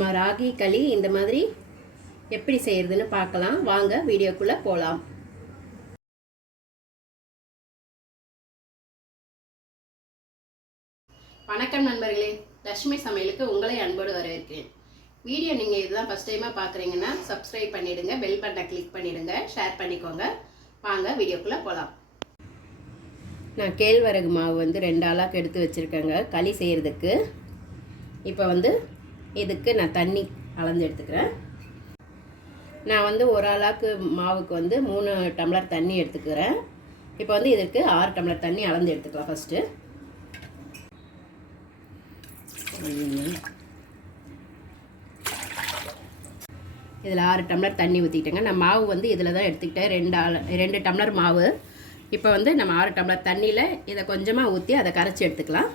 நம்ம ராகி களி இந்த மாதிரி எப்படி செய்யறதுன்னு பார்க்கலாம். வாங்க வீடியோக்குள்ள போலாம். வணக்கம் நண்பர்களே, லட்சுமி சமையலுக்கு உங்களை அன்போடு வரவேற்கிறேன். வீடியோ நீங்கள் இதுதான் ஃபஸ்ட் டைமாக பார்க்குறீங்கன்னா சப்ஸ்கிரைப் பண்ணிவிடுங்க, பெல் பட்டனை கிளிக் பண்ணிவிடுங்க, ஷேர் பண்ணிக்கோங்க. வாங்க வீடியோக்குள்ளே போகலாம். நான் கேழ்வரகு மாவு 2 ஆளாக்கு எடுத்து வச்சுருக்கேங்க களி செய்கிறதுக்கு. இப்போ இதுக்கு நான் தண்ணி அளந்து எடுத்துக்கிறேன். நான் 1 ஆளாக்கு மாவுக்கு 3 டம்ளர் தண்ணி எடுத்துக்கிறேன். இப்போ இதுக்கு 6 டம்ளர் தண்ணி அளந்து எடுத்துக்கலாம். ஃபஸ்ட்டு இதில் 6 டம்ளர் தண்ணி ஊற்றிட்டேங்க. நான் மாவு இதில் தான் எடுத்துக்கிட்டேன். 2 டம்ளர் மாவு. இப்போ நம்ம 6 டம்ளர் தண்ணியில் இதை கொஞ்சமாக ஊற்றி அதை கரைச்சி எடுத்துக்கலாம்.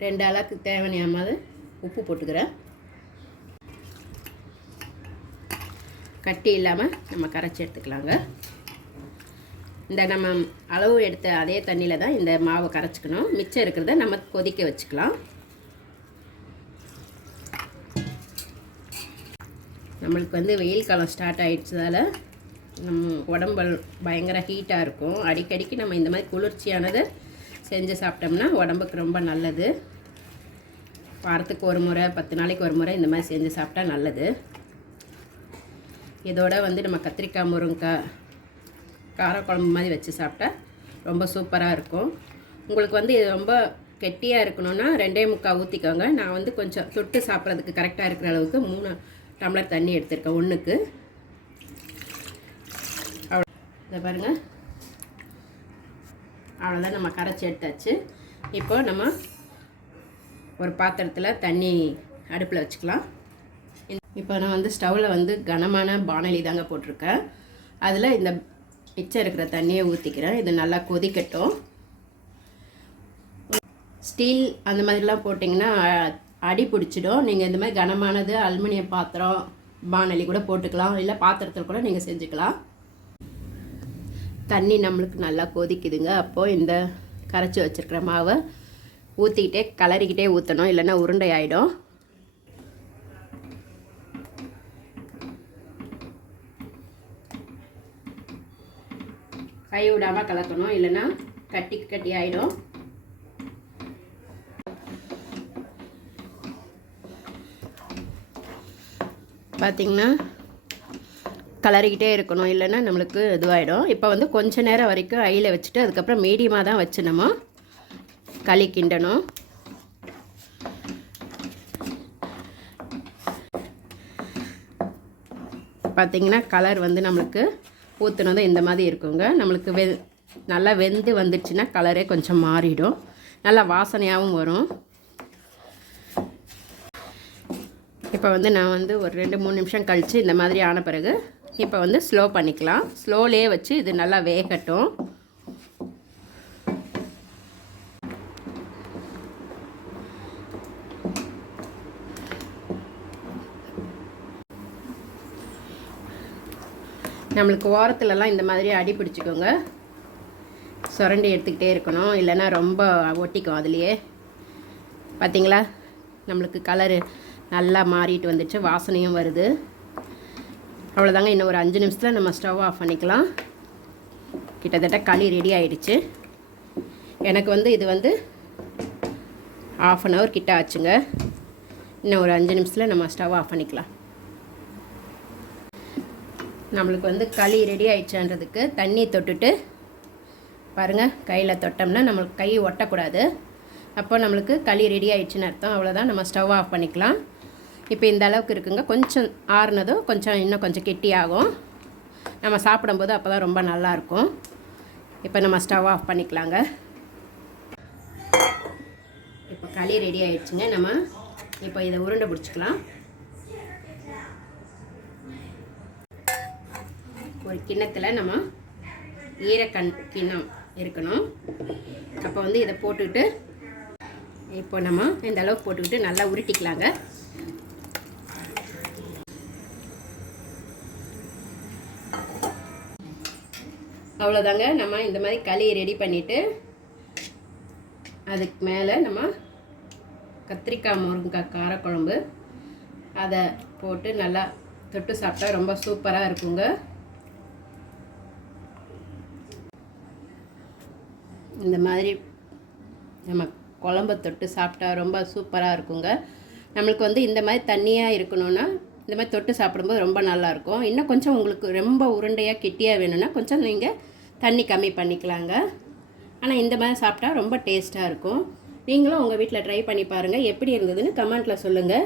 2 ஆளாக்கு தேவையான மாதிரி உப்பு போட்டுக்கிறேன். கட்டி இல்லாமல் நம்ம கரைச்சி எடுத்துக்கலாங்க. நம்ம அளவு எடுத்த அதே தண்ணியில் தான் இந்த மாவை கரைச்சிக்கணும். மிச்சம் இருக்கிறத நம்ம கொதிக்க வச்சுக்கலாம். நம்மளுக்கு வெயில் காலம் ஸ்டார்ட் ஆகிடுச்சதால் நம்ம உடம்பு பயங்கர ஹீட்டாக இருக்கும். அடிக்கடிக்கு நம்ம இந்த மாதிரி குளிர்ச்சியானதை செஞ்சு சாப்பிட்டோம்னா உடம்புக்கு ரொம்ப நல்லது. வாரத்துக்கு ஒரு முறை, 10 நாளைக்கு ஒரு முறை இந்த மாதிரி செஞ்சு சாப்பிட்டா நல்லது. இதோட நம்ம கத்திரிக்காய், முருங்கைக்காய், காரக்குழம்பு மாதிரி வச்சு சாப்பிட்டா ரொம்ப சூப்பராக இருக்கும். உங்களுக்கு இது ரொம்ப கெட்டியாக இருக்கணும்னா 2.25 ஊற்றிக்கோங்க. நான் கொஞ்சம் தொட்டு சாப்பிட்றதுக்கு கரெக்டாக இருக்கிற அளவுக்கு 3 டம்ளர் தண்ணி எடுத்திருக்கேன் ஒன்றுக்கு. அவ்வளோ இதை பாருங்கள், அவ்வளோதான். நம்ம கரைச்சி எடுத்தாச்சு. இப்போ நம்ம ஒரு பாத்திரத்தில் தண்ணி அடுப்பில் வச்சுக்கலாம். இப்போ நான் ஸ்டவ்வில் கனமான பானலி தாங்க போட்டிருக்கேன். அதில் இந்த மிச்சம் இருக்கிற தண்ணியை ஊற்றிக்கிறேன். இது நல்லா கொதிக்கட்டும். ஸ்டீல் அந்த மாதிரிலாம் போட்டிங்கன்னா அடி பிடிச்சிடும். நீங்கள் இந்த மாதிரி கனமானது அலுமினிய பாத்திரம், பானலி கூட போட்டுக்கலாம். இல்லை பாத்திரத்தில் கூட நீங்கள் செஞ்சுக்கலாம். தண்ணி நம்மளுக்கு நல்லா கொதிக்குதுங்க. அப்போது இந்த கரைச்சி வச்சுருக்கிற மாவை ஊற்றிக்கிட்டே கலரிக்கிட்டே ஊற்றணும், இல்லைன்னா உருண்டை ஆகிடும். கை விடாமல் கலக்கணும், இல்லைன்னா கட்டி ஆகிடும். பார்த்திங்கன்னா கலரிக்கிட்டே இருக்கணும், இல்லைன்னா நம்மளுக்கு இதுவாகிடும். இப்போ கொஞ்ச நேரம் வரைக்கும் ஐயில் வச்சுட்டு அதுக்கப்புறம் மீடியமாக தான் வச்சு நம்ம களி கிண்டணும். பார்த்திங்கன்னா கலர் நம்மளுக்கு ஊற்றுனதும் இந்த மாதிரி இருக்குங்க. நம்மளுக்கு நல்லா வெந்து வந்துடுச்சுன்னா கலரே கொஞ்சம் மாறிடும். நல்லா வாசனையாகவும் வரும். இப்போ நான் ஒரு 2-3 நிமிஷம் கழித்து இந்த மாதிரி ஆன பிறகு இப்போ ஸ்லோ பண்ணிக்கலாம். ஸ்லோலே வச்சு இது நல்லா வேகட்டும். நம்மளுக்கு ஓரத்துலலாம் இந்த மாதிரி அடி பிடிச்சிக்கோங்க. சுரண்டி எடுத்துக்கிட்டே இருக்கணும், இல்லைன்னா ரொம்ப ஒட்டிக்கும் அதுலேயே. பார்த்திங்களா, நம்மளுக்கு கலரு நல்லா மாறிட்டு வந்துடுச்சு, வாசனையும் வருது. அவ்வளோதாங்க. இன்னும் ஒரு 5 நிமிஷத்தில் நம்ம ஸ்டவ் ஆஃப் பண்ணிக்கலாம். கிட்டத்தட்ட களி ரெடி ஆகிடுச்சு. எனக்கு இது ½ அன் ஹவர் கிட்ட ஆச்சுங்க. இன்னும் ஒரு 5 நிமிஷத்தில் நம்ம ஸ்டவ் ஆஃப் பண்ணிக்கலாம். நம்மளுக்கு களி ரெடி ஆயிடுச்சுன்றதுக்கு தண்ணி தொட்டுட்டு பாருங்கள், கையில் தொட்டோம்னா நம்மளுக்கு கை ஒட்டக்கூடாது. அப்போ நம்மளுக்கு களி ரெடி ஆயிடுச்சுன்னு அர்த்தம். அவ்வளோதான். நம்ம ஸ்டவ் ஆஃப் பண்ணிக்கலாம். இப்போ இந்த அளவுக்கு இருக்குங்க. கொஞ்சம் ஆறுனதும் இன்னும் கொஞ்சம் கெட்டியாகும். நம்ம சாப்பிடும்போது அப்போ தான் ரொம்ப நல்லாயிருக்கும். இப்போ நம்ம ஸ்டவ் ஆஃப் பண்ணிக்கலாங்க. இப்போ களி ரெடி ஆயிடுச்சுங்க. நம்ம இப்போ இதை உருண்டை பிடிச்சிக்கலாம். ஒரு கிண்ணத்தில் நம்ம கிண்ணம் இருக்கணும். அப்போ இதை போட்டுக்கிட்டு இப்போ நம்ம இந்த அளவுக்கு போட்டுக்கிட்டு நல்லா உருட்டிக்கலாங்க. அவ்வளோதாங்க. நம்ம இந்த மாதிரி களி ரெடி பண்ணிவிட்டு அதுக்கு மேலே நம்ம கத்திரிக்காய் முருங்கைக்காய் காரக்குழம்பு. அதை போட்டு நல்லா தொட்டு சாப்பிட்டா ரொம்ப சூப்பராக இருக்குங்க. இந்த மாதிரி நம்ம குழம்பை தொட்டு சாப்பிட்டா ரொம்ப சூப்பராக இருக்குங்க. நம்மளுக்கு வந்து இந்த மாதிரி தண்ணியாக இருக்கணும்னா இந்த மாதிரி தொட்டு சாப்பிடும்போது ரொம்ப நல்லாயிருக்கும். இன்னும் கொஞ்சம் உங்களுக்கு ரொம்ப உருண்டையாக கெட்டியாக வேணும்னா கொஞ்சம் நீங்கள் தண்ணி கம்மி பண்ணிக்கலாங்க. ஆனால் இந்த மாதிரி சாப்பிட்டா ரொம்ப டேஸ்ட்டாக இருக்கும். நீங்களும் உங்கள் வீட்டில் ட்ரை பண்ணி பாருங்கள். எப்படி இருந்ததுன்னு கமெண்ட்டில் சொல்லுங்கள்.